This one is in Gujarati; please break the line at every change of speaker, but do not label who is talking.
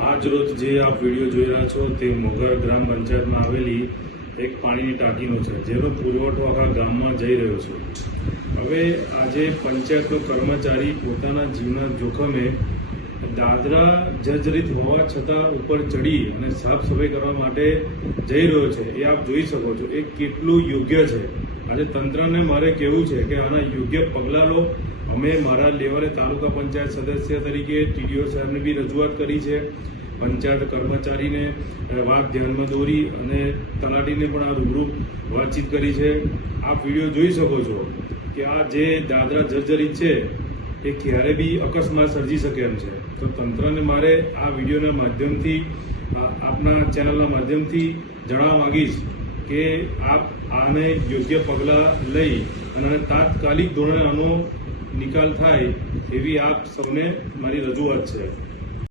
આજ રોજ જે આપ વીડિયો જોઈ રહ્યા છો તે મોગર ગ્રામ પંચાયતમાં આવેલી એક પાણીની ટાંકીનો છે, જેનો પુરવઠો આખા ગામમાં જઈ રહ્યો છે. હવે આજે પંચાયતનો કર્મચારી પોતાના જીવના જોખમે દાદરા જર્જરિત હોવા છતાં ઉપર ચડી અને સાફ સફાઈ કરવા માટે જઈ રહ્યો છે. એ આપ જોઈ શકો છો, એ કેટલું યોગ્ય છે. આજે તંત્રને મારે કહેવું છે કે આના યોગ્ય પગલાં લો. અમે મારા લેવલે તાલુકા પંચાયત સદસ્ય તરીકે ટીડીઓ સાહેબને બી રજૂઆત કરી છે. પંચાયત કર્મચારીને વાત ધ્યાનમાં દોરી અને તલાટીને પણ આ રૂબરૂ વાતચીત કરી છે. આપ વીડિયો જોઈ શકો છો કે આ જે દાદરા જર્જરિત છે, એ ક્યારે બી અકસ્માત સર્જી શકે એમ છે. તો તંત્રને મારે આ વિડીયોના માધ્યમથી આપના ચેનલના માધ્યમથી જણાવવા માંગીશ કે આપ આને યોગ્ય પગલાં લઈ અને તાત્કાલિક ધોરણે આનો નિકાલ થાય એવી આપ સૌને મારી રજૂઆત છે.